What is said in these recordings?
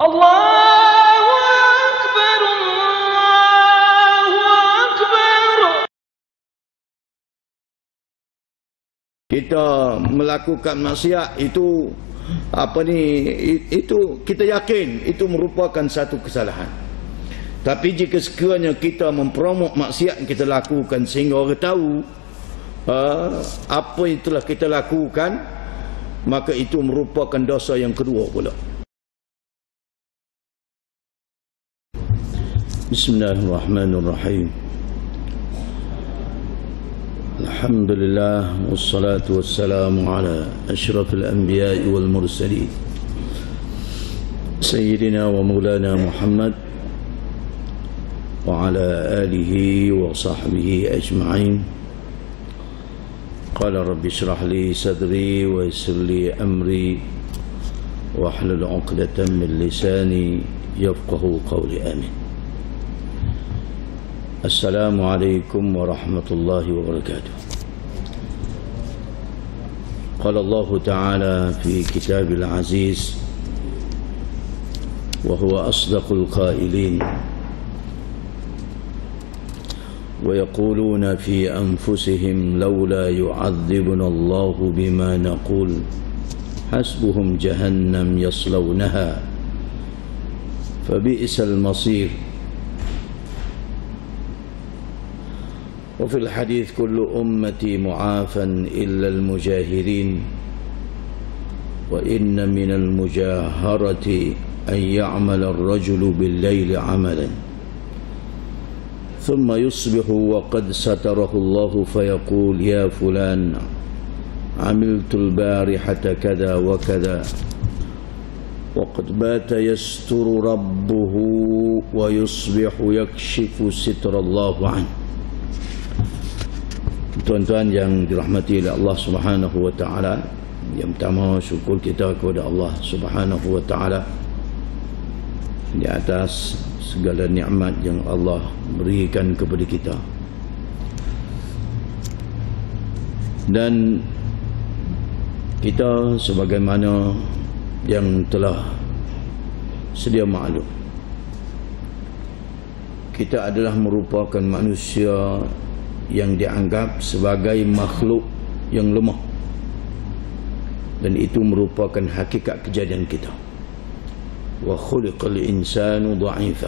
Allahu Akbar, Allahu Akbar. Kita melakukan maksiat itu itu kita yakin itu merupakan satu kesalahan. Tapi jika sekiranya kita mempromok maksiat yang kita lakukan sehingga orang tahu apa yang telah kita lakukan, maka itu merupakan dosa yang kedua pula. Bismillahirrahmanirrahim. Alhamdulillah wassalatu wassalamu ala asyrafil anbiya'i wal mursalin sayyidina wa maulana Muhammad wa ala alihi wa sahbihi ajma'in. Qala rabbi shrah li sadri wa yassir li amri wa hlul 'uqdatam min lisani yafqahu qawli. Amin. Assalamualaikum warahmatullahi wabarakatuh. Qala Allah Ta'ala fi kitabil aziz wa huwa asdaqul qailin wa yaquluna fi anfusihim lawla yu'adzibuna Allah bima naqul hasbuhum jahannam yaslawnaha fabi'sal masir. وفي الحديث كل أمتي معافى إلا المجاهرين وإن من المجاهرة أن يعمل الرجل بالليل عملا ثم يصبح وقد ستره الله فيقول يا فلان عملت البارحة كذا وكذا وقد بات يستر ربه ويصبح يكشف ستر الله عنه. Tuan-tuan yang dirahmati oleh Allah Subhanahu wa taala, yang pertama syukur kita kepada Allah Subhanahu wa taala di atas segala nikmat yang Allah berikan kepada kita. Dan kita sebagaimana yang telah sedia maklum, kita adalah merupakan manusia yang dianggap sebagai makhluk yang lemah, dan itu merupakan hakikat kejadian kita. Wa khuliqal insanu dha'ifa.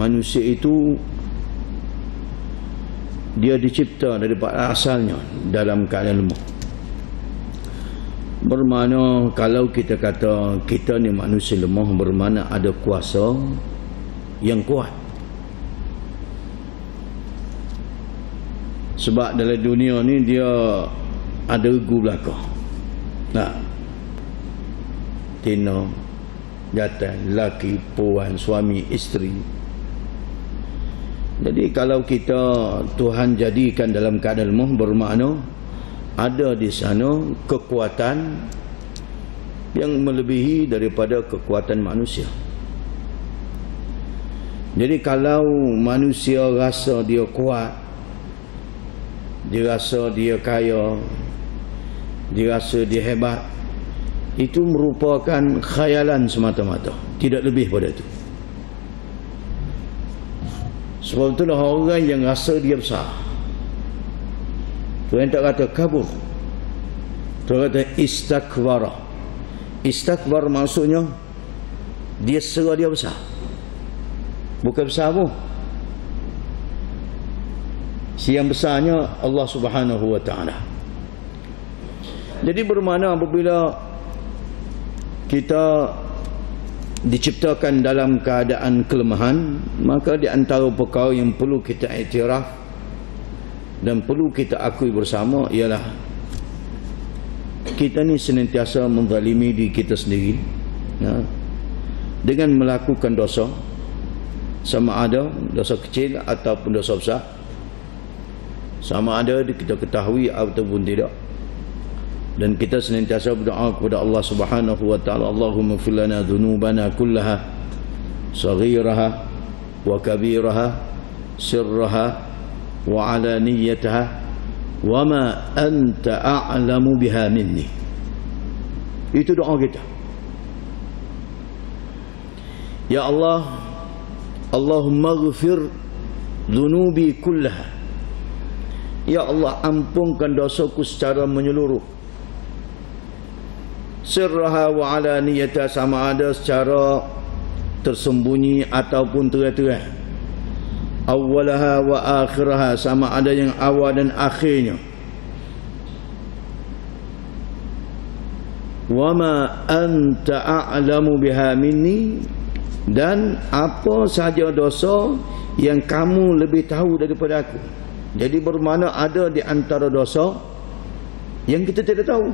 Manusia itu dia dicipta daripada asalnya dalam keadaan lemah. Bermakna kalau kita kata kita ni manusia lemah, bermakna ada kuasa yang kuat. Sebab dalam dunia ni dia ada regu belakang. Nah, tina, jantan, laki, puan, suami, isteri. Jadi kalau kita Tuhan jadikan dalam keadaan lemah, bermakna ada di sana kekuatan yang melebihi daripada kekuatan manusia. Jadi kalau manusia rasa dia kuat, dia rasa dia kaya, dia rasa dia hebat, itu merupakan khayalan semata-mata, tidak lebih pada itu. Sebab itulah orang yang rasa dia besar, Tuhan tak kata kabur, Tuhan kata istakbara. Istakbar maksudnya dia serah dia besar, bukan besar pun. Yang besarnya Allah Subhanahu wa taala. Jadi bermakna apabila kita diciptakan dalam keadaan kelemahan, maka di antara perkara yang perlu kita iktiraf dan perlu kita akui bersama ialah kita ni senantiasa menzalimi diri kita sendiri, ya, dengan melakukan dosa, sama ada dosa kecil ataupun dosa besar, sama ada kita ketahui ataupun tidak. Dan kita senantiasa berdoa kepada Allah Subhanahu wa taala, Allahumma ighfir lana dhunubana kullaha saghiraha wa kabiraha sirraha wa alaniyataha wa ma anta a'lamu biha minni. Itu doa kita. Ya Allah, Allahumma ghfir dhunubi kullaha. Ya Allah, ampunkan dosaku secara menyeluruh. Sirraha wa alaniyata, sama ada secara tersembunyi ataupun terang-terang. Awwalaha wa akhiraha, sama ada yang awal dan akhirnya. Wa ma anta a'lamu biha minni, dan apa sahaja dosa yang kamu lebih tahu daripada aku. Jadi bermakna ada di antara dosa yang kita tidak tahu.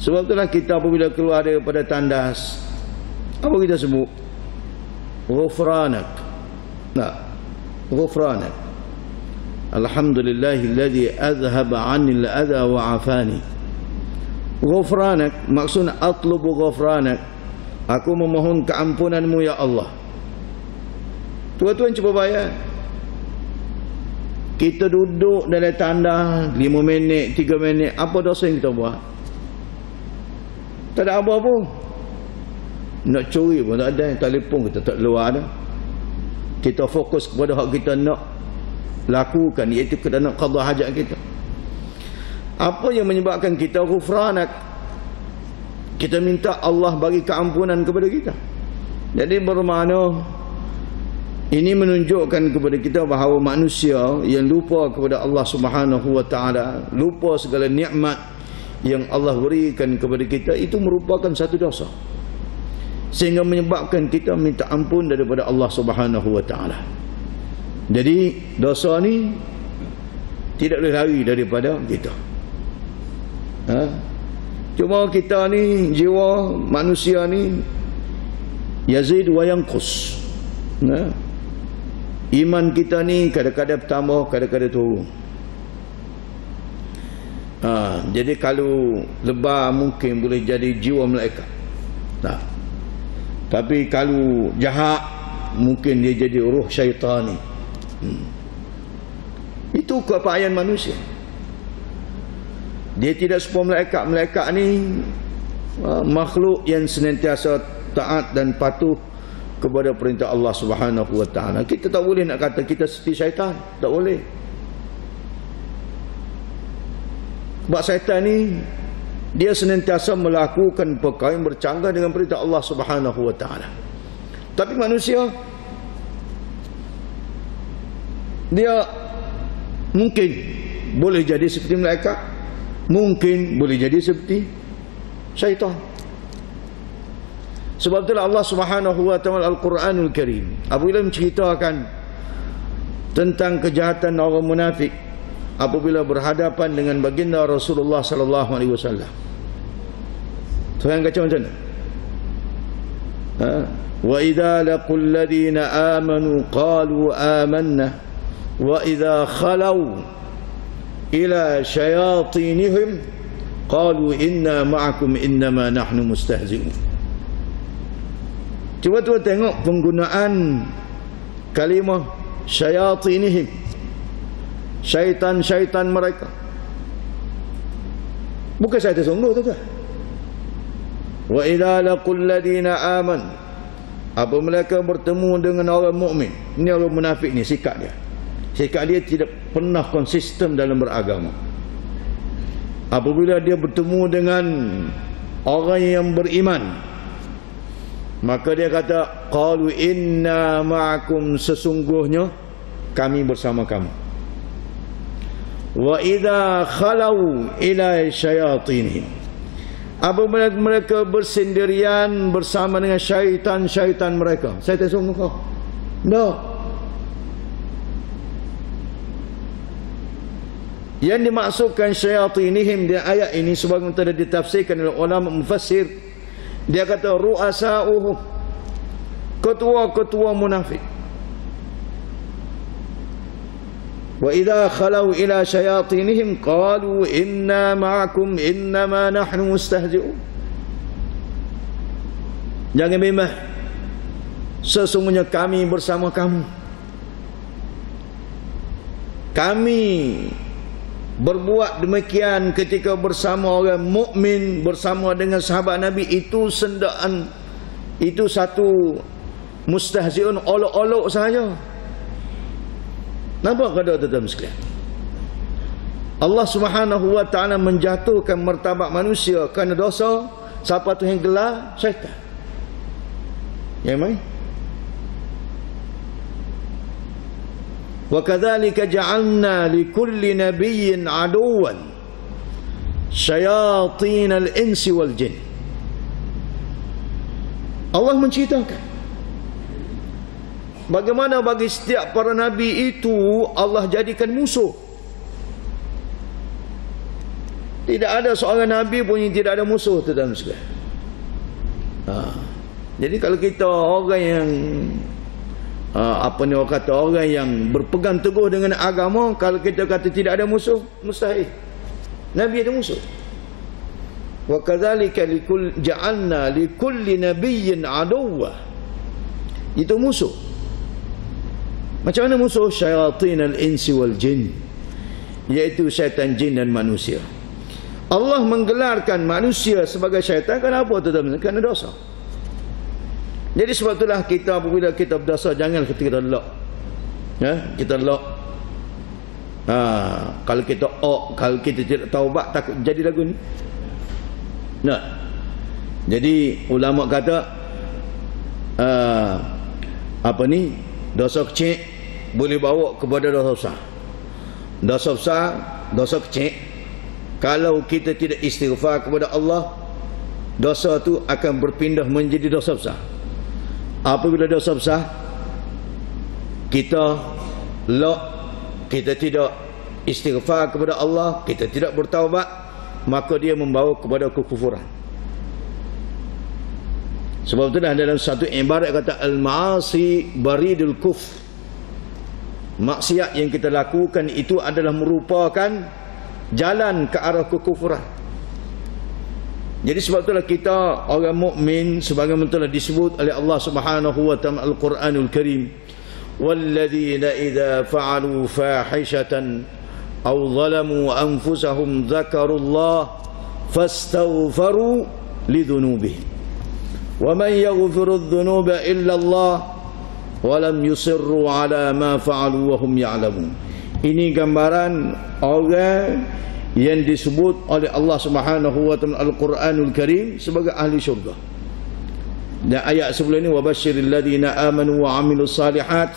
Sebab itulah kita apabila keluar daripada tandas, apa kita sebut? Ghufranak. Nah, ghufranak. Alhamdulillahilladzi azhaba 'anil adha wa 'afani. Ghufranak maksudnya atlubu ghufranak. Aku memohon keampunanmu ya Allah. Tuan-tuan cuba bayar. Kita duduk dalam tanda 5 minit, 3 minit, apa dosa yang kita buat? Tak ada apa-apa. Nak curi pun tak ada, telefon kita tak keluar dah. Kita fokus kepada hak kita nak lakukan, iaitu kita nak qada hajat kita. Apa yang menyebabkan kita ghufranak? Kita minta Allah bagi keampunan kepada kita. Jadi bermakna ini menunjukkan kepada kita bahawa manusia yang lupa kepada Allah Subhanahu wa taala, lupa segala nikmat yang Allah berikan kepada kita, itu merupakan satu dosa, sehingga menyebabkan kita minta ampun daripada Allah Subhanahu wa taala. Jadi dosa ni tidak boleh lari daripada kita. Cuma kita ni, jiwa manusia ni yazid wa yanqus. Iman kita ni kadang-kadang bertambah, kadang-kadang turun. Jadi kalau lebar mungkin boleh jadi jiwa malaikat. Tapi kalau jahat mungkin dia jadi ruh syaitani. Itu keupayaan manusia. Dia tidak seperti malaikat. Malaikat ni makhluk yang senantiasa taat dan patuh kepada perintah Allah Subhanahu wa taala. Kita tak boleh nak kata kita seperti syaitan, tak boleh. Sebab syaitan ni dia senantiasa melakukan perkara yang bercanggah dengan perintah Allah Subhanahu wa taala. Tapi manusia dia mungkin boleh jadi seperti malaikat, mungkin boleh jadi seperti syaitan. Sebab itulah Allah Subhanahu wa taala Al-Quranul Karim apabila menceritakan tentang kejahatan orang munafik apabila berhadapan dengan baginda Rasulullah sallallahu alaihi wasallam. Tuan kata macam mana? Wa idza laqul ladina amanu qalu amanna wa idza khalau ila syayatinihim qalu inna ma'akum innama nahnu mustahzi'un. Cuba tuan tengok penggunaan kalimah syayatinihim, syaitan-syaitan mereka. Bukan syaitan sungguh tu. Wa idza laqul ladina aman, apa mereka bertemu dengan orang mukmin. Ini orang munafik ni sikap dia. Sikap dia tidak pernah konsisten dalam beragama. Apabila dia bertemu dengan orang yang beriman, maka dia kata qalu inna ma'akum, sesungguhnya kami bersama kamu. Wa idza khalau ila syayatinihim, apabila mereka bersendirian bersama dengan syaitan-syaitan mereka. Syaitan sungguh kau? No. Yang dimaksudkan syayatinihim di ayat ini sebagaimana telah ditafsirkan oleh ulama mufassir, dia kata ru'asa'uhum, ketua-ketua munafik. Wa idza khalau ila syayatinihim qalu inna ma'akum innama nahnu mustahzi'un. Jangan bimbang, sesungguhnya kami bersama kamu. Kami berbuat demikian ketika bersama orang mukmin, bersama dengan sahabat Nabi, itu sendaan itu satu mustahzi'un, olok-olok saja. Nampak kada tuan-tuan sekalian? Allah Subhanahu wa taala menjatuhkan martabat manusia kerana dosa. Siapa tu yang gelar? Syaitan. Ya mai? Wa kadzalika ja'alna likulli nabiyyin aduwan syayatin al-insi wal jin. Allah menceritakan bagaimana bagi setiap para nabi itu Allah jadikan musuh. Tidak ada seorang nabi pun yang tidak ada musuh, tuan-tuan sekalian. Jadi kalau kita orang yang orang kata orang yang berpegang teguh dengan agama, kalau kita kata tidak ada musuh, mustahil. Nabi ada musuh. Wa kadzalika ja'alna likulli nabiyyin aduwwa. Itu musuh. Macam mana musuh? Syayatin al-insi wal jin, iaitu syaitan jin dan manusia. Allah menggelarkan manusia sebagai syaitan kenapa tuan-tuan? Kerana dosa. Jadi sebab itulah kita apabila kita berdosa, jangan kita lock. Ya, kita lock. Kalau kita kalau kita tidak taubat, takut jadi lagu ni. Nah. Jadi ulama kata dosa kecil boleh bawa kepada dosa besar. Dosa besar, dosa kecil, kalau kita tidak istighfar kepada Allah, dosa tu akan berpindah menjadi dosa besar. Apabila dosa besar, kita kita tidak istighfar kepada Allah, kita tidak bertaubat, maka dia membawa kepada kekufuran. Sebab itulah dalam satu ibarat kata al-ma'asi baridul kufr. Maksiat yang kita lakukan itu adalah merupakan jalan ke arah kekufuran. Jadi sebab itulah kita orang mukmin sebagaimana telah disebut oleh Allah Subhanahu wa taala Al-Quranul Karim, walladzina idza fa'alu fahishatan aw zalamu anfusahum dzakarullah fastaghfaru lidzunubihim wa man yaghfiru adh-dhunuba illa Allah wa lam yusirru ala ma fa'alu wa hum ya'lamun. Ini gambaran orang yang disebut oleh Allah Subhanahu wa taala Al-Quranul Karim sebagai ahli syurga. Dan ayat sebelum ini, wabasyiril ladzina amanu wa amilus salihat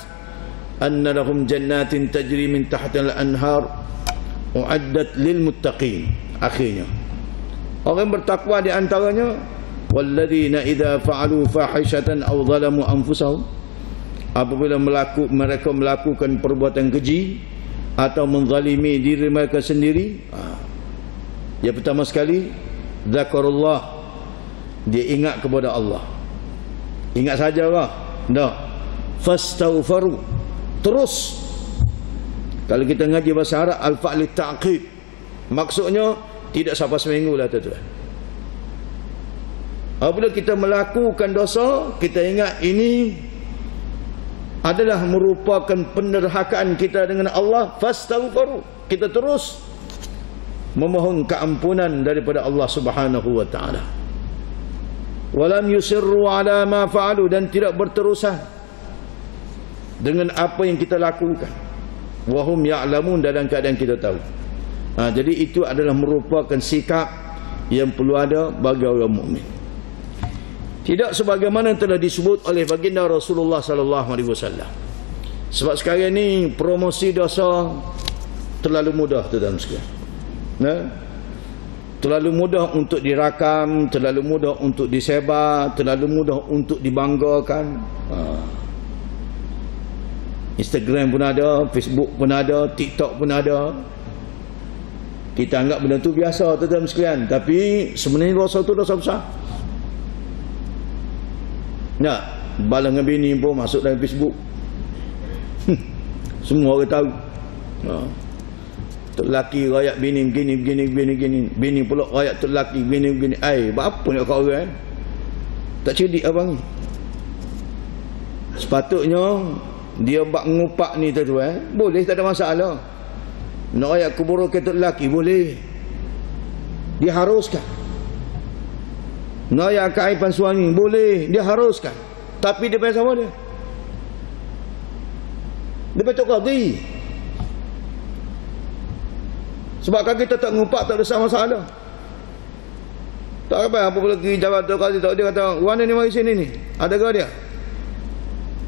anna lahum jannatin tajri min tahtiha al-anhar u'addat lil muttaqin. Akhirnya orang bertakwa di antaranya walladzina idza fa'alu fahishatan aw zalamu anfusahum, apabila mereka melakukan perbuatan keji atau menzalimi diri mereka sendiri. Yang pertama sekali, zakarullah, dia ingat kepada Allah. Ingat saja lah, tak. Fastaghfaru, terus. Kalau kita ngaji bahasa Arab, al-fa'li ta'qib, maksudnya tidak sampai seminggu lah tuan-tuan. Apabila kita melakukan dosa, kita ingat ini adalah merupakan penderhakaan kita dengan Allah, fastaghfiru, kita terus memohon keampunan daripada Allah Subhanahu wa taala. Walam yusirru ala ma fa'alu, dan tidak berterusan dengan apa yang kita lakukan. Wahum ya'lamun, dalam keadaan kita tahu. Jadi itu adalah merupakan sikap yang perlu ada bagi orang mukmin. Tidak sebagaimana yang telah disebut oleh baginda Rasulullah sallallahu alaihi wasallam. Sebab sekarang ni promosi dosa terlalu mudah tuan-tuan sekalian. Terlalu mudah untuk dirakam, terlalu mudah untuk disebar, terlalu mudah untuk dibanggakan. Instagram pun ada, Facebook pun ada, TikTok pun ada. Kita anggap benda tu biasa tuan-tuan sekalian, tapi sebenarnya dosa tu dosa besar. Nak bala dengan bini pun masuk dalam Facebook. Semua orang tahu. Tok lelaki rakyat bini begini. Bini pula rakyat tok lelaki begini. Apa nak kau orang? Tak cerdik abang ni. Sepatutnya dia bak ngupak ni tuan-tuan, boleh, tak ada masalah. Nak rakyat kubur ke tok lelaki boleh. Diharuskan. Ngoyak keaiban suami boleh, dia haruskan. Tapi dia bayar sama dia. Dia betul qadi. Sebab kan kita tak ngupak tak ada masalah. Tak apa lagi jawab tu qadi tak, dia kata, "Wana ni mari sini ni." Ada ke dia?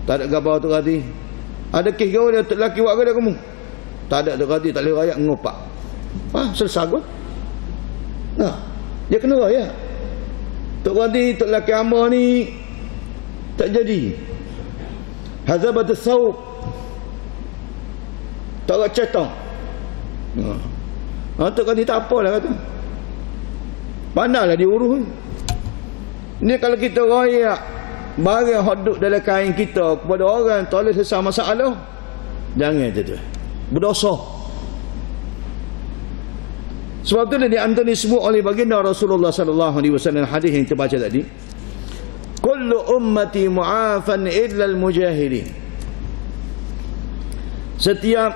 Tak ada gabar tu qadi. Ada kes kau dia lelaki buat ke dia kamu? Tak ada tu qadi, tak boleh rakyat ngupak. Selesai kot. Nah, dia kena rakyat. Tok qadi, tok lelaki hamba ni tak jadi. Hazabat as-sawb. Tak ada cetong. Tok qadi tak apalah kata. Pandailah diurus. Ni kalau kita rayak barang hok duk dalam kain kita kepada orang tak boleh selesai masalah, jangan tu. Berdosa. Sebab tu di antara disebut oleh baginda Rasulullah sallallahu alaihi wasallam hadis yang kita baca tadi. Kullu ummati mu'afan illa al-mujahidin. Setiap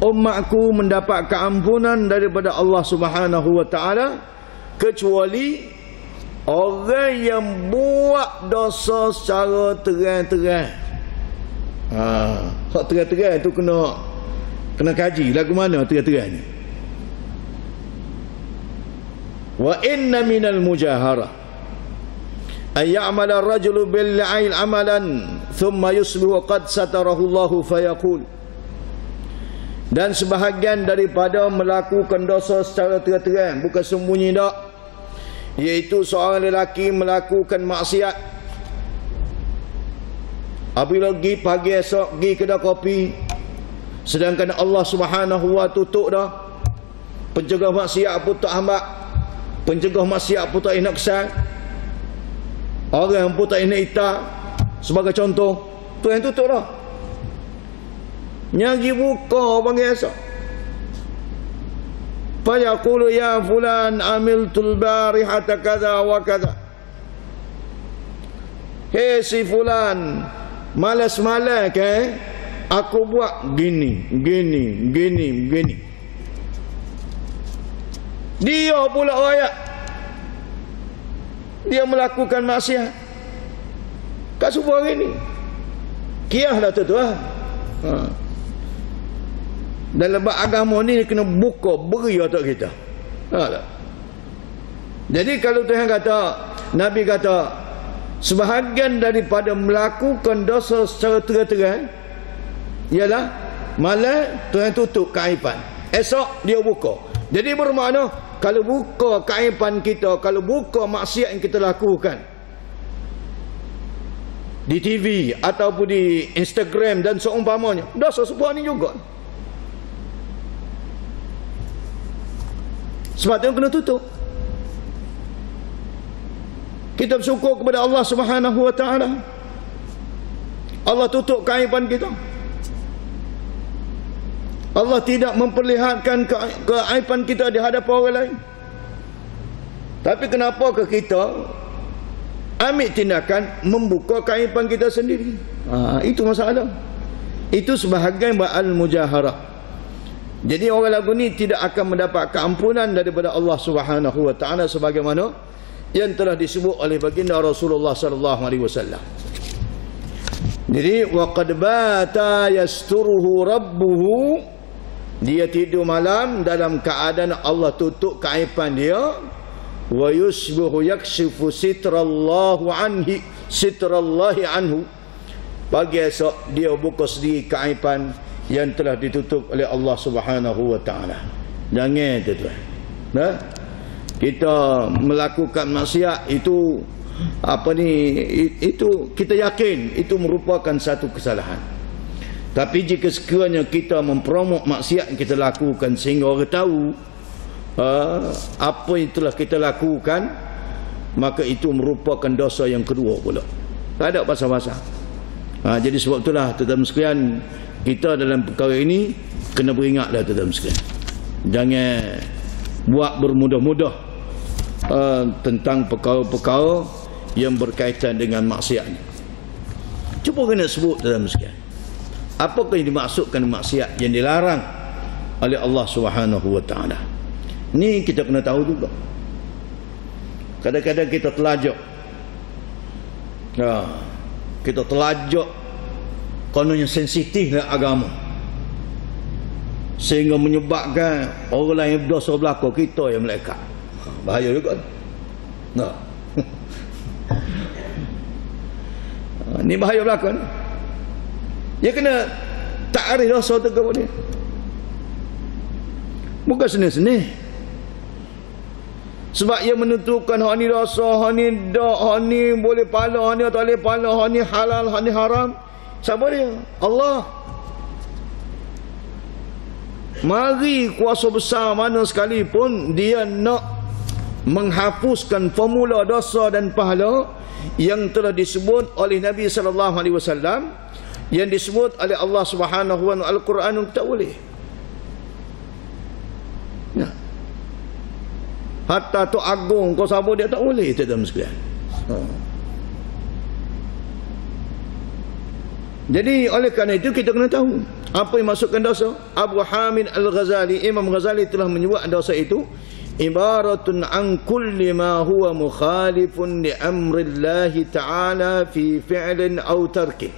umatku mendapat keampunan daripada Allah Subhanahu wa taala kecuali orang yang buat dosa secara terang-terang. Hak terang-terang tu kena kaji lagu mana terang-terang ni. Wa inna minal mujahara ay ya'mala ar-rajulu bil 'ail 'amalan thumma yusbihu qad satarahu Allahu fayaqul. Dan sebahagian daripada melakukan dosa secara terang-terang, bukan sembunyi dak, iaitu seorang lelaki melakukan maksiat. Apabila pergi pagi esok pergi kedai kopi, sedangkan Allah Subhanahu wa tutup dah, pencegah maksiat pun tak hambat, pencegah maksiat pun tak nak kesal, orang pun tak nak itak, sebagai contoh tu yang tutup dah. Nyagi buka pagi esok, fayaqulu ya fulan amiltul barihata kaza wa kaza. Hei si fulan, malas-malas ke aku buat gini. Dia pula rakyat, dia melakukan maksiat kat subuh hari ni. Kiah dah tuan. Dalam agama ni kena buka beri otak kita. Tak? Jadi kalau Tuhan kata, Nabi kata, sebahagian daripada melakukan dosa secara terang-terang ialah malam Tuhan tutup keaiban, esok dia buka. Jadi bermakna kalau buka keaiban kita, kalau buka maksiat yang kita lakukan di TV ataupun di Instagram dan seumpamanya, dosa sebuah ni juga. Sebab tu kena tutup. Kita bersyukur kepada Allah Subhanahu wa taala. Allah tutup keaiban kita. Allah tidak memperlihatkan keaiban kita di hadapan orang lain. Tapi kenapa ke kita ambil tindakan membuka keaiban kita sendiri? Itu masalah. Itu sebahagian al-mujaharah. Jadi orang lagu ni tidak akan mendapat keampunan daripada Allah Subhanahu wa taala sebagaimana yang telah disebut oleh baginda Rasulullah sallallahu alaihi wasallam. Jadi waqad bata yasturuhu rabbuhu, dia tidur malam dalam keadaan Allah tutup keaiban dia, wa yusbihu yakshifu sitrallahi anhu, pagi esok dia buka sendiri keaiban yang telah ditutup oleh Allah Subhanahu wa taala. Jangan tuan. Nah, kita melakukan maksiat itu itu kita yakin itu merupakan satu kesalahan. Tapi jika sekiranya kita mempromok maksiat yang kita lakukan sehingga orang tahu apa yang telah kita lakukan, maka itu merupakan dosa yang kedua pula. Tak ada pasal-pasal. Jadi sebab itulah tuan-tuan sekalian, kita dalam perkara ini kena beringatlah tuan-tuan sekalian. Jangan buat bermudah-mudah tentang perkara-perkara yang berkaitan dengan maksiat ni. Cuba kena sebut tuan-tuan sekalian, apakah yang dimaksudkan maksiat yang dilarang oleh Allah Subhanahu wa taala. Ni kita kena tahu juga. Kadang-kadang kita telajak. Kita telajak kononnya sensitif dengan agama. Sehingga menyebabkan orang lain yang berdosa belaka, kita yang melekat. Bahaya juga. Nah. Ni bahaya belaka ni. Dia kena takrif dosa tu kepada dia. Bukan seni-seni. Sebab ia menentukan hak ni dosa, hak ni dak, hak ni boleh pahala, hak ni tak boleh pahala, hak ni halal, hak ni haram. Siapa dia? Allah. Mari kuasa besar mana sekalipun dia nak menghapuskan formula dosa dan pahala yang telah disebut oleh Nabi sallallahu alaihi wasallam, yang disebut oleh Allah Subhanahu wa taala Al-Quran, tak boleh. Ya. Hatta tu agung kau sabut dia tak boleh, tuan-tuan sekalian. Jadi oleh kerana itu kita kena tahu apa yang masukkan dosa. Abu Hamid Al-Ghazali, Imam Ghazali telah menyebut dosa itu ibaratun an kulli ma huwa mukhalifun li amrillahi ta'ala fi fi'lin aw tarkin.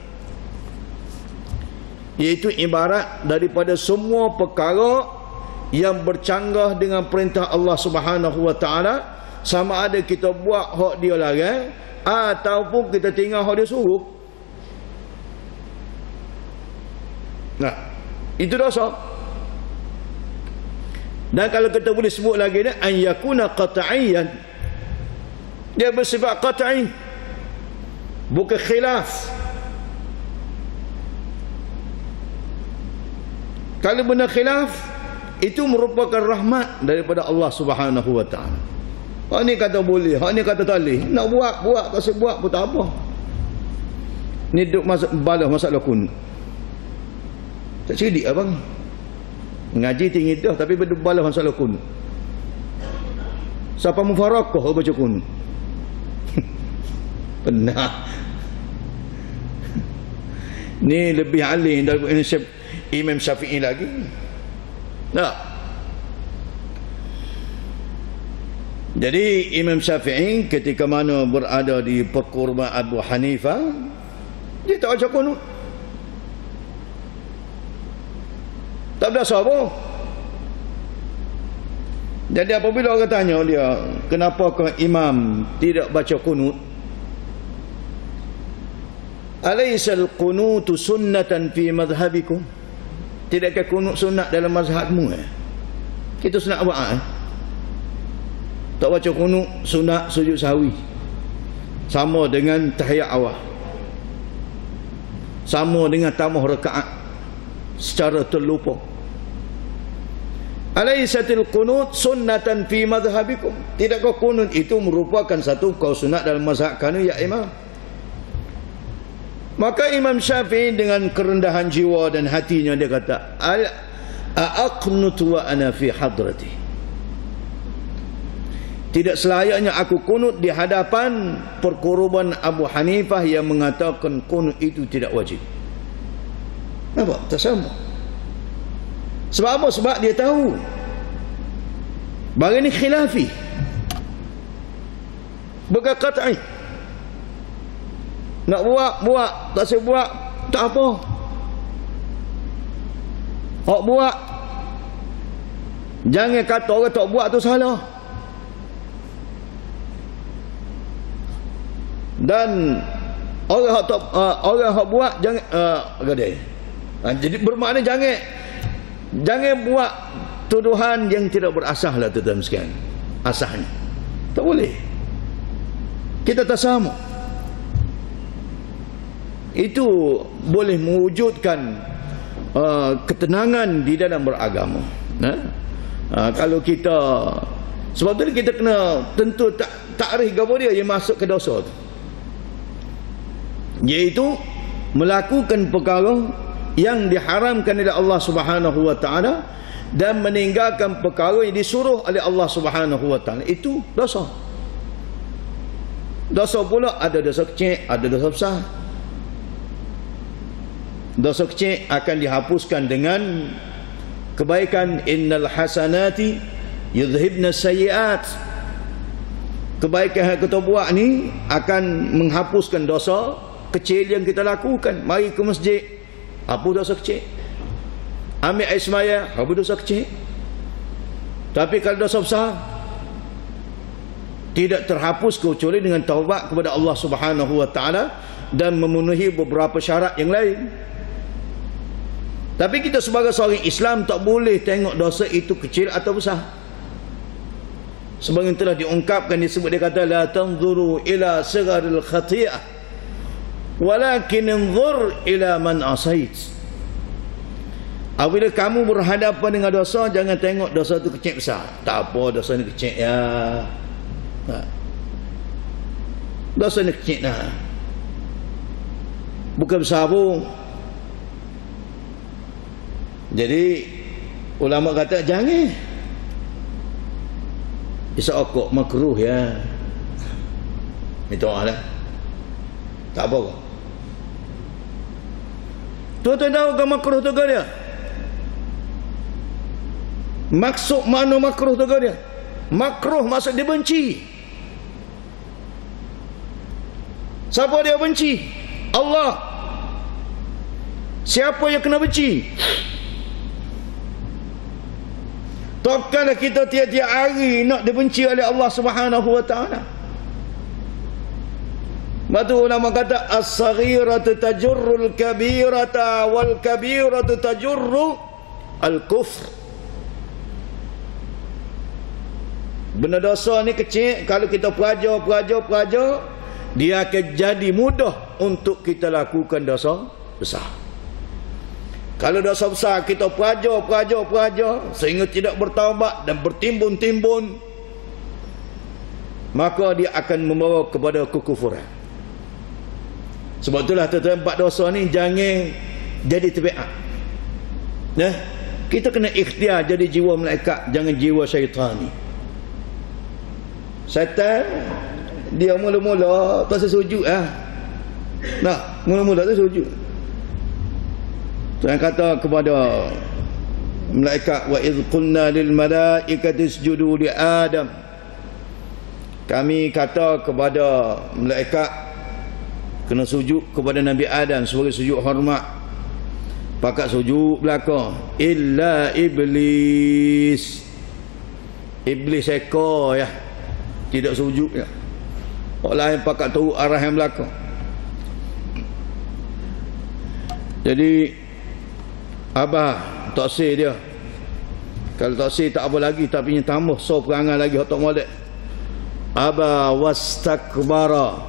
Iaitu ibarat daripada semua perkara yang bercanggah dengan perintah Allah Subhanahu wa taala, sama ada kita buat hak dia larang ataupun kita tinggal hak dia suruh. Nah, itu dosa. Dan kalau kita boleh sebut lagi ni, an yakuna qat'iyan, dia bersifat qat'i, bukan khilaf. Kalau benda khilaf, itu merupakan rahmat daripada Allah Subhanahu wa taala. Hak ni kata boleh, hak ni kata tak boleh. Nak buat, tak sempat buat pun tak apa. Ni duk balas masalah kunut. Tak cerdik abang. Ngaji tinggi dah tapi balas masalah kunut. Siapa mufarakah baca kunut? Pernah. Ni lebih alim daripada Imam Syafi'i lagi. Tak. Jadi Imam Syafi'i ketika mana berada di perkurban Abu Hanifah, dia tak baca kunut. Tak berasa apa. Jadi apabila orang tanya dia, kenapa imam tidak baca kunut? Alaisal qunutu sunnatan fi madhhabikum? Tidakkah kunut sunat dalam mazhabmu? Kita sunat buat tak baca kunut, sunat sujud sahwi. Sama dengan tahiyat awal. Sama dengan tambah rakaat secara terlupa. Alaisatil qunut sunnatan fi madhhabikum? Tidakkah kunut itu merupakan satu kau sunat dalam mazhab kamu ya imam? Maka Imam Syafi'i dengan kerendahan jiwa dan hatinya dia kata, aqnut wa ana fi hadrati. Tidak selayaknya aku kunut di hadapan perkurban Abu Hanifah yang mengatakan kunut itu tidak wajib. Nampak? Tak sama. Sebab apa? Sebab dia tahu barang ini khilafi, bukan qat'i. Nak buat, tak saya buat, tak apa. Hak buat, jangan kata orang tak buat tu salah. Dan orang hak buat jangan jadi bermakna jangan buat tuduhan yang tidak berasas lah tuan-tuan sekalian. Asasnya tak boleh. Kita tak sama. Itu boleh mewujudkan ketenangan di dalam beragama. Kalau kita, sebab tu kita kena tentu takrif gapo dia yang masuk ke dosa tu, iaitu melakukan perkara yang diharamkan oleh Allah Subhanahu wa taala dan meninggalkan perkara yang disuruh oleh Allah Subhanahu wa taala. Itu dosa. Dosa pula ada dosa kecil, ada dosa besar. Dosa kecil akan dihapuskan dengan kebaikan, innal hasanati yudhibna sayyiat. kebaikan yang kita buat ni akan menghapuskan dosa kecil yang kita lakukan. Mari ke masjid, hapus dosa kecil. Ambil air semaya, hapus dosa kecil. Tapi kalau dosa besar tidak terhapus kecuali dengan taubat kepada Allah Subhanahu wa taala dan memenuhi beberapa syarat yang lain. Tapi kita sebagai seorang Islam tak boleh tengok dosa itu kecil atau besar. Sebagaimana telah diungkapkan, disebut, dia kata la tanzuru ila sigharil khati'ah walakin anzur ila man asait. Apabila kamu berhadapan dengan dosa, jangan tengok dosa itu kecil besar. Tak apa, dosa ni kecil ya. Dosa ni kecil lah, bukan besar pun. Jadi ulama kata jangan isok makruh ya. Itu lah. Tak apa kok. Tuan-tuan tahu ke makruh tu ke dia? Maksud mana makruh tu ke dia? Makruh maksud dia benci. Siapa dia benci? Allah. Siapa yang kena benci? Takkanlah kita tiap-tiap hari nak dibenci oleh Allah Subhanahu wa taala. Batu ulama kata as-saghiratu tajurrul kabirata wal kabiratu tajurru al-kufr. Benda dosa ni kecil, kalau kita pelajar, dia akan jadi mudah untuk kita lakukan dosa besar. Kalau dosa besar kita pelajar sehingga tidak bertaubat dan bertimbun-timbun, maka dia akan membawa kepada kekufuran. Sebab itulah tuan-tuan, 4 dosa ni jangan jadi tabiat. Kita kena ikhtiar jadi jiwa malaikat, jangan jiwa syaitan ni. Syaitan dia mula-mula pasal sujud mula-mula tu sujud. Tuhan kata kepada malaikat, wa idh qulna lil malaikati isjudu li Adam. Kami kata kepada malaikat kena sujud kepada Nabi Adam sebagai sujud hormat. Pakat sujud belaka illa iblis. Iblis ekor ya, tidak sujud ya. Orang lain pakat tahu arah yang belakang. Jadi Abah taksir dia. Kalau taksir tak apa lagi, tapi yang tambah so perangai lagi hak tak molek. Abah wastakbara.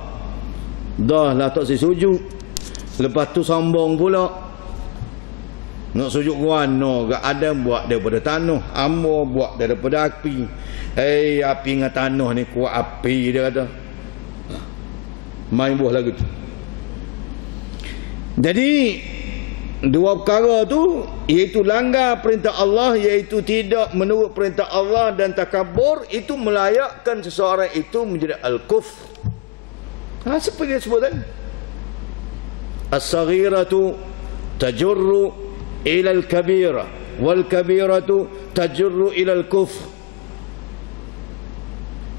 Dah lah taksir sujud. Lepas tu sombong pula. Nak sujud guano, gak Adam buat daripada tanah, Amba buat daripada api. Api dengan tanah ni kuat api, dia kata. Main buah lagu tu. Jadi dua perkara tu, iaitu langgar perintah Allah, iaitu tidak menurut perintah Allah, dan takabur, itu melayakkan seseorang itu menjadi al-kufr. Seperti disebut tadi, as-saghiratu tajurru ila al-kabira wal kabiratu tajurru ila al-kufr.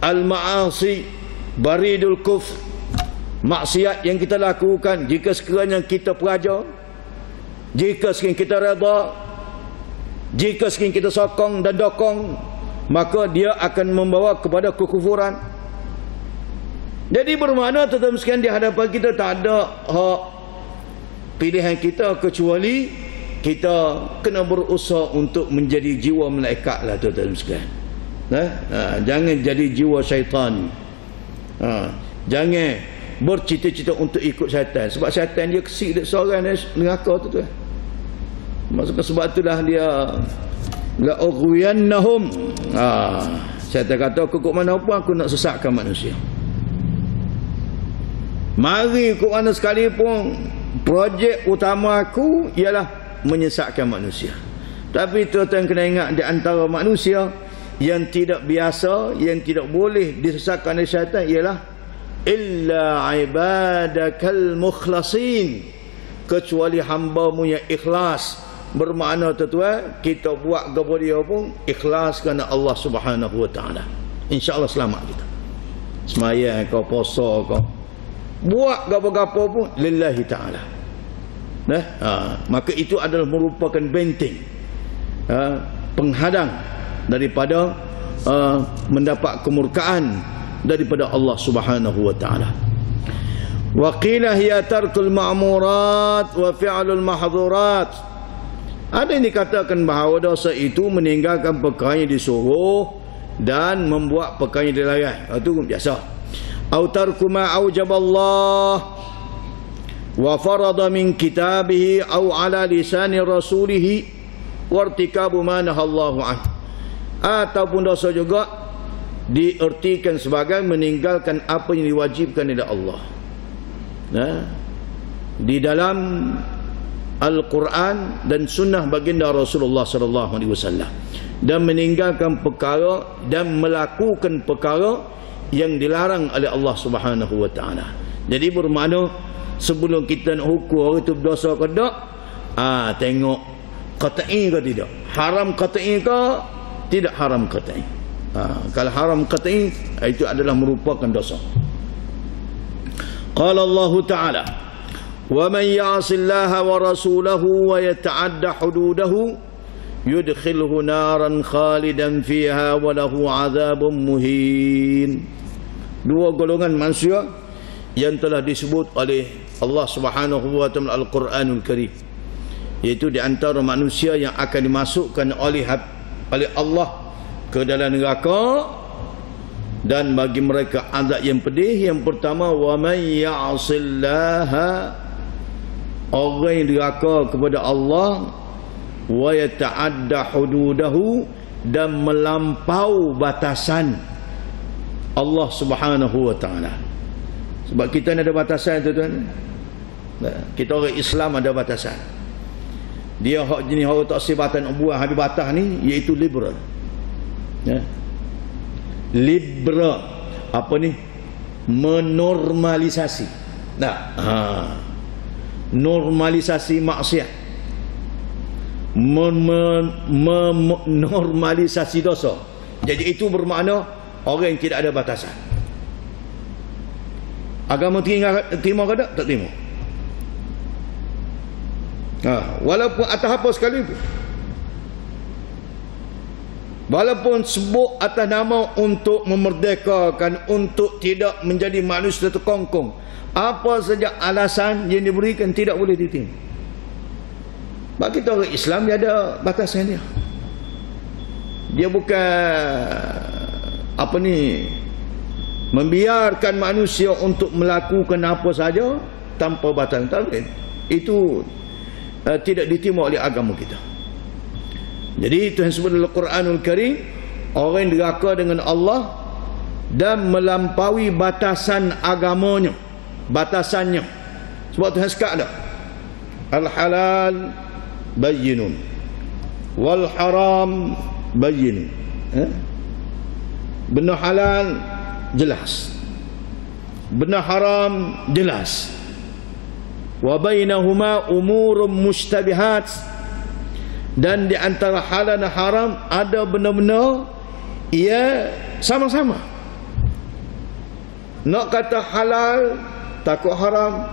Al-ma'asi baridul kufr. Maksiat yang kita lakukan, jika sekiranya kita pelajar, jika sekiranya kita redha, jika sekiranya kita sokong dan dokong, maka dia akan membawa kepada kekufuran. Jadi bermakna tuan-tuan sekalian, di hadapan kita tak ada hak pilihan kita kecuali kita kena berusaha untuk menjadi jiwa malaikat lah tuan-tuan sekalian. Jangan jadi jiwa syaitan. Jangan bercita-cita untuk ikut syaitan, sebab syaitan dia kesik dia seorang dengan kau tu tuan. Maksudnya sebab itulah dia la ughwiyannahum. Syaitan kata, kok mana pun aku nak sesatkan manusia. Mari kok mana sekalipun, projek utama aku ialah menyesatkan manusia. Tapi tuan-tuan kena ingat, di antara manusia yang tidak biasa, yang tidak boleh disesatkan oleh syaitan ialah illa ibadakal mukhlasin, kecuali hamba-Mu yang ikhlas. Bermakna tuan-tuan, kita buat kepada dia pun ikhlas kerana Allah Subhanahu wa taala. Insya-Allah selamat kita. Semayang kau, puasa kau, buat gapo-gapo pun lillahi ta'ala. Maka itu adalah merupakan benteng, penghadang daripada mendapat kemurkaan daripada Allah Subhanahu wa taala. Wa qila hiya tarkul ma'murat wa fi'lul mahdhurat. Ada yang dikatakan bahawa dosa itu meninggalkan perkara yang disuruh dan membuat perkara yang dilarang. Itu biasa. Au tarku ma aujaballah wa farada min kitabihi au ala lisani rasulih wartikabu ma nahallahu an. Ataupun dosa juga diertikan sebagai meninggalkan apa yang diwajibkan oleh Allah di dalam Al-Quran dan sunnah baginda Rasulullah sallallahu alaihi wasallam, dan meninggalkan perkara dan melakukan perkara yang dilarang oleh Allah Subhanahu wa taala. Jadi bermakna sebelum kita nak hukum orang itu berdosa ke tak, tengok qat'i ke tidak, haram qat'i ke tidak haram qat'i. Kalau haram qat'i itu adalah merupakan dosa. Qala Allah Ta'ala, wa man ya'si Allah wa rasulahu wa yata'adda hududahu yudkhilhu naran khalidan fiha wa lahu 'adzabun muhin. Dua golongan manusia yang telah disebut oleh Allah Subhanahu wa taala Al-Quranul Karim, iaitu di antara manusia yang akan dimasukkan oleh Allah ke dalam neraka, dan bagi mereka azab yang pedih. Yang pertama, wa man ya'sillaha, orang yang diraka kepada Allah, wa yata'adda hududahu, dan melampau batasan Allah Subhanahu wa taala. Sebab kita ni ada batasan, tuan-tuan. Kita orang Islam ada batasan. Dia hak jenis orang tak sibatan buang habis batas ni, iaitu liberal. Liberal apa ni? Menormalisasi. Normalisasi maksiat, menormalisasi dosa. Jadi itu bermakna orang yang tidak ada batasan. Agama terima ke tak? Tak terima. Walaupun atas apa sekalipun, walaupun sebut atas nama untuk memerdekakan, untuk tidak menjadi manusia terkongkong, apa saja alasan yang diberikan tidak boleh diterima. Sebab kita orang Islam dia ada batasan dia. Dia bukan apa ni, membiarkan manusia untuk melakukan apa saja tanpa batasan. Itu tidak diterima oleh agama kita. Jadi Tuhan sebut dalam Al-Quranul Karim, orang yang diraka dengan Allah dan melampaui batasan agamanya, batasannya. Sebab Tuhan sekat dah, al-halal bayyinun wal haram bayyinun. Benda halal jelas, benda haram jelas. Wa bainahuma umurun mushtabihat, dan di antara halal dan haram ada benda-benda ia sama-sama. Nak kata halal takut haram,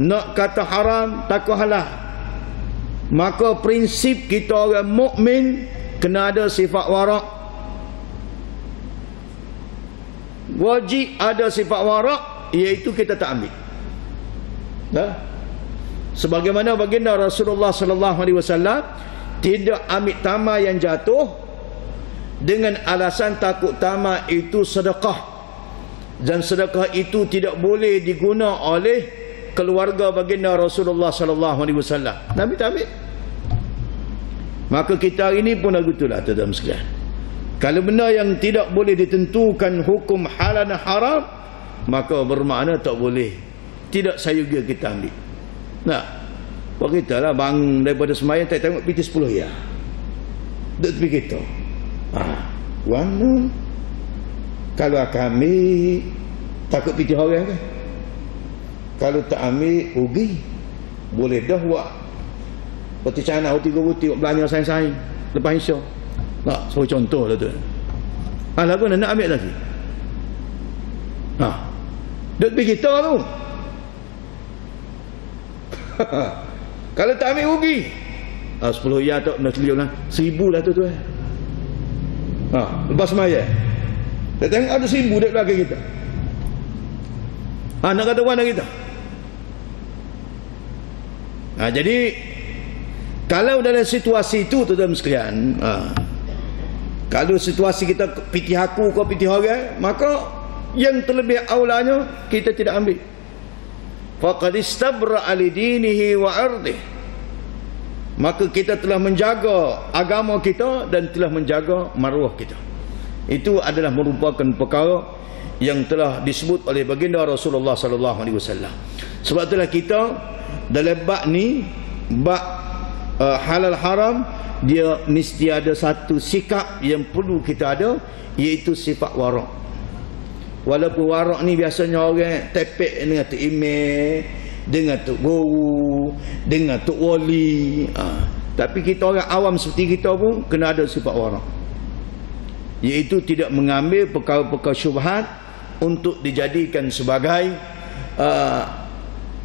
nak kata haram takut halal. Maka prinsip kita orang mukmin kena ada sifat wara'. Wajib ada sifat wara', iaitu kita tak ambil. Sebagaimana baginda Rasulullah sallallahu alaihi wasallam tidak ambil tamar yang jatuh dengan alasan takut tamar itu sedekah, dan sedekah itu tidak boleh diguna oleh keluarga baginda Rasulullah sallallahu alaihi wasallam. Nabi tak ambil. Maka kita hari ini pun begitulah, tuan-tuan sekalian. Kalau benda yang tidak boleh ditentukan hukum halal dan haram, maka bermakna tak boleh, tidak sayuga kita ambil. Buat kita lah bangun daripada semayang tak tengok piti 10 ya. Duduk tepi kita. Warna kalau akan ambil takut piti orang kan. Kalau tak ambil rugi. Boleh dah buat seperti cana roti tengok belanja saing-saing lepas insya. Sebagai contoh lah tu. Lagu nak ambil lagi. Duit pergi kita tu. Kalau tak ambil rugi. 10 ya tak nak seliuk lah. 1,000 lah tu. Lepas semaya. Kita tengok ada 1,000 dekat belakang kita. Nak kata mana kita? Jadi kalau dalam situasi itu tuan-tuan sekalian, kalau situasi kita pitih aku kau pitih orang, maka yang terlebih aulanya kita tidak ambil. Faqad istabra li dinihi wa ardih. Maka kita telah menjaga agama kita dan telah menjaga maruah kita. Itu adalah merupakan perkara yang telah disebut oleh baginda Rasulullah sallallahu alaihi wasallam. Sebab itulah kita dalam bab ni, bab halal haram, dia mesti ada satu sikap yang perlu kita ada, iaitu sifat warak. Walaupun warak ni biasanya orang tepek dengan Tok Imam, dengan Tok Guru, dengan Tok Wali, tapi kita orang awam seperti kita pun kena ada sifat warak, iaitu tidak mengambil perkara-perkara syubhat untuk dijadikan sebagai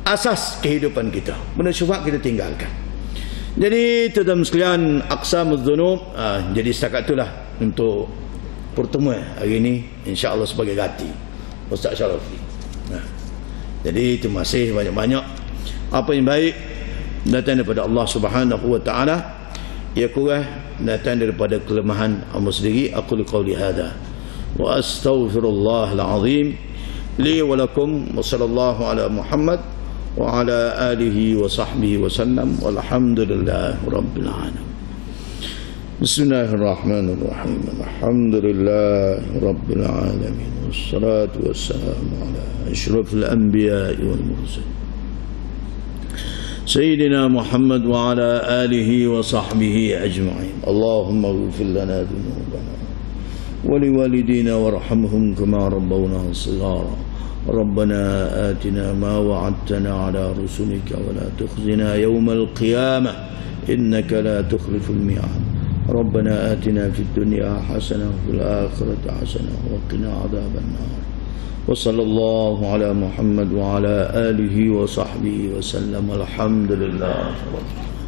asas kehidupan kita. Benda syubhat kita tinggalkan. Jadi tuan-tuan sekalian, aqsamuz dzunub, jadi setakat itulah untuk pertemuan hari ini, insya-Allah sebagai ganti Ustaz Syarafi. Jadi terima kasih banyak-banyak. Apa yang baik datang daripada Allah Subhanahu wa taala, ia kurang datang daripada kelemahan hamba sendiri. Aku qauli hadza wa astaghfirullahal azim li wa lakum, wa sallallahu ala Muhammad wa ala alihi wa sahbihi wa sallam, walhamdulillahi rabbil alamin. Bismillahirrahmanirrahim. Alhamdulillahi rabbil alamin. Wassalatu wassalamu ala asyrafil anbiya'i wal mursalin Sayyidina Muhammad wa ala alihi wa sahbihi ajma'in. Allahumma ighfir lana dhunubana wa liwalidina warhamhum kama rabbawna shighara. ربنا آتنا ما وعدتنا على رسلك ولا تخزنا يوم القيامة إنك لا تخلف الميعاد. ربنا آتنا في الدنيا حسنة وفي الآخرة حسنة وقنا عذاب النار. وصلى الله على محمد وعلى آله وصحبه وسلم. الحمد لله رب العالمين.